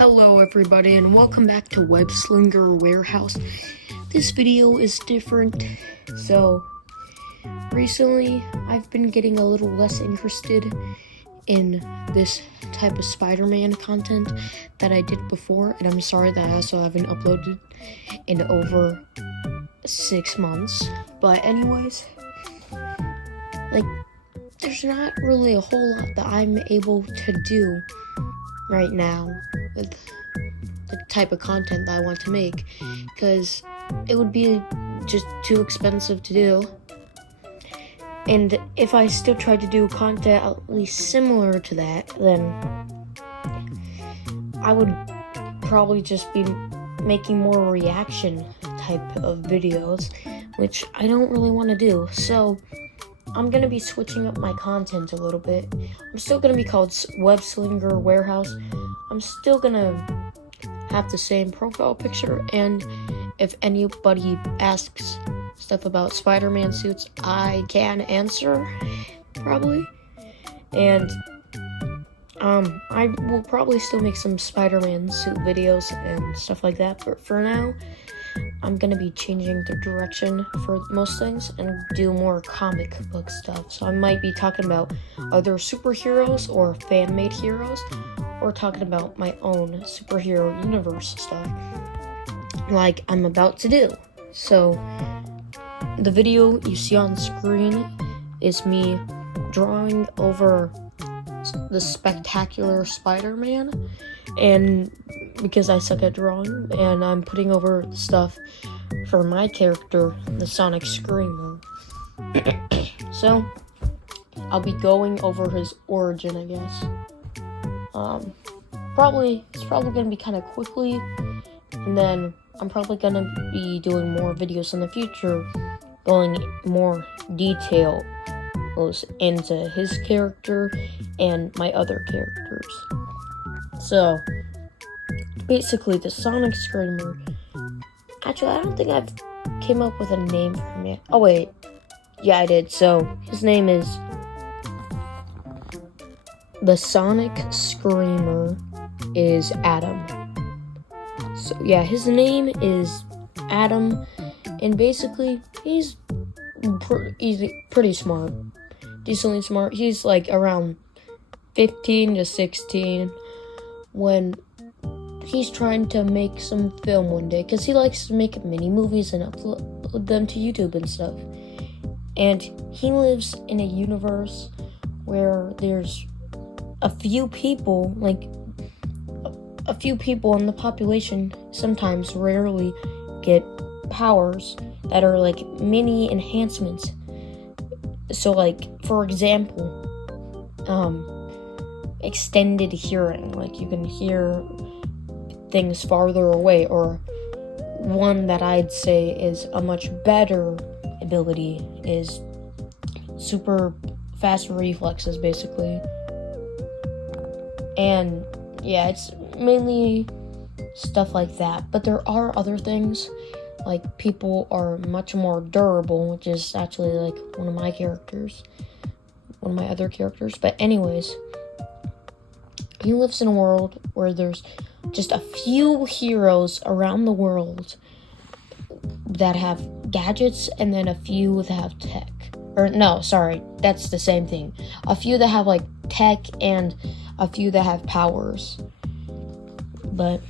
Hello everybody and welcome back to Webslinger Warehouse. This video is different. So recently I've been getting a little less interested in this type of Spider-Man content that I did before, and I'm sorry that I also haven't uploaded in over 6 months. But anyways, there's not really a whole lot that I'm able to do right now with the type of content that I want to make, because it would be just too expensive to do. And if I still tried to do content at least similar to that, then I would probably just be making more reaction type of videos, which I don't really want to do. So I'm going to be switching up my content a little bit. I'm still going to be called Webslinger Warehouse. I'm still going to have the same profile picture, and if anybody asks stuff about Spider-Man suits, I can answer, probably. And I will probably still make some Spider-Man suit videos and stuff like that, but for now, I'm gonna be changing the direction for most things and do more comic book stuff. So I might be talking about other superheroes or fan-made heroes, or talking about my own superhero universe stuff, like I'm about to do. So the video you see on screen is me drawing over the Spectacular Spider-Man, and because I suck at drawing, and I'm putting over stuff for my character, the Sonic Screamer. So I'll be going over his origin, I guess. It's probably gonna be kind of quickly, and then I'm probably gonna be doing more videos in the future, going more detail into his character and my other characters. So basically, the Sonic Screamer. Actually, I don't think I've came up with a name for him yet. Oh wait, yeah, I did. So his name is the Sonic Screamer is Adam. So yeah, his name is Adam, and basically he's pretty smart, decently smart. He's like around 15 to 16 when he's trying to make some film one day, because he likes to make mini movies and upload them to YouTube and stuff. And he lives in a universe where there's a few people, a few people in the population sometimes rarely get powers that are like mini enhancements. So for example, extended hearing, like you can hear things farther away, or one that I'd say is a much better ability is super fast reflexes, basically. And yeah, it's mainly stuff like that, but there are other things, like people are much more durable, which is actually like one of my other characters. But anyways, he lives in a world where there's just a few heroes around the world that have gadgets, and then a few that have tech. Or no, sorry, that's the same thing. A few that have like tech and a few that have powers. But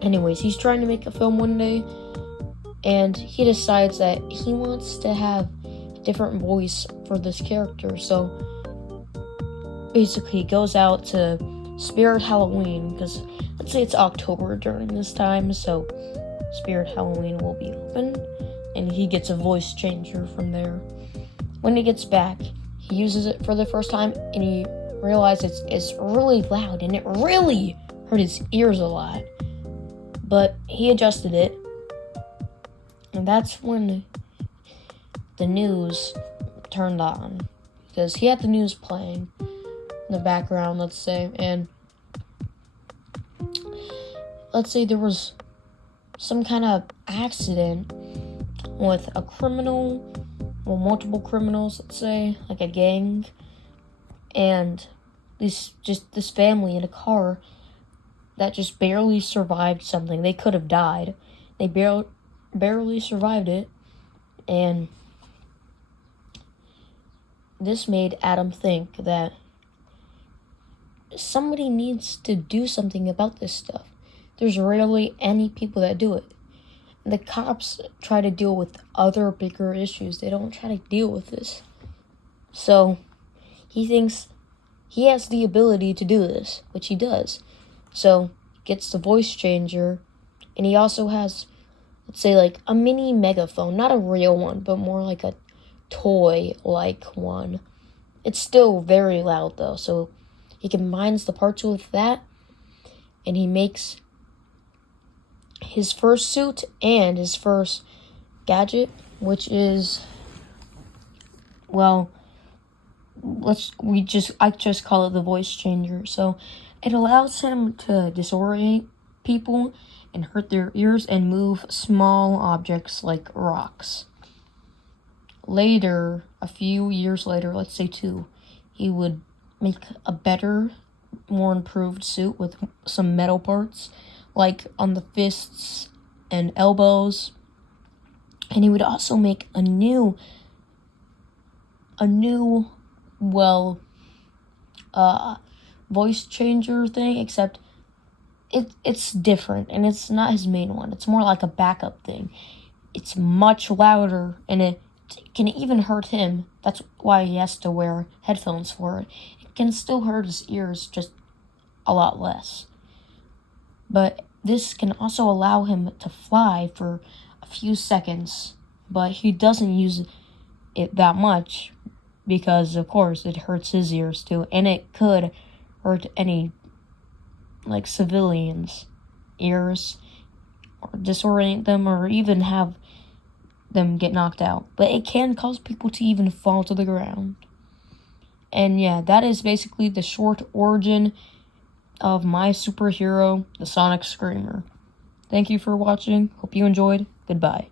anyways, he's trying to make a film one day, and he decides that he wants to have a different voice for this character. So basically he goes out to Spirit Halloween, because let's say it's October during this time, so Spirit Halloween will be open, and he gets a voice changer from there. When he gets back, he uses it for the first time, and he realizes it's really loud, and it really hurt his ears a lot. But he adjusted it, and that's when the news turned on, because he had the news playing in the background, let's say, and let's say there was some kind of accident with a criminal, or multiple criminals, let's say, like a gang, and this family in a car that just barely survived something. They could have died. They barely survived it. And this made Adam think that somebody needs to do something about this stuff. There's rarely any people that do it. The cops try to deal with other bigger issues. They don't try to deal with this. So he thinks he has the ability to do this, which he does. So he gets the voice changer, and he also has, let's say, like a mini megaphone. Not a real one, but more like a toy-like one. It's still very loud, though, so he combines the parts with that, and he makes his first suit and his first gadget, which is, well, I just call it the voice changer. So it allows him to disorient people and hurt their ears and move small objects like rocks. Later, a few years later, let's say 2, he would make a better, more improved suit with some metal parts, like on the fists and elbows. And he would also make a new voice changer thing, except it's different, and it's not his main one. It's more like a backup thing. It's much louder, and it can even hurt him. That's why he has to wear headphones for it. It can still hurt his ears, just a lot less. But this can also allow him to fly for a few seconds, but he doesn't use it that much because, of course, it hurts his ears too, and it could hurt any, like, civilians' ears, or disorient them, or even have them get knocked out. But it can cause people to even fall to the ground. And yeah, that is basically the short origin of my superhero, the Sonic Screamer. Thank you for watching. Hope you enjoyed. Goodbye.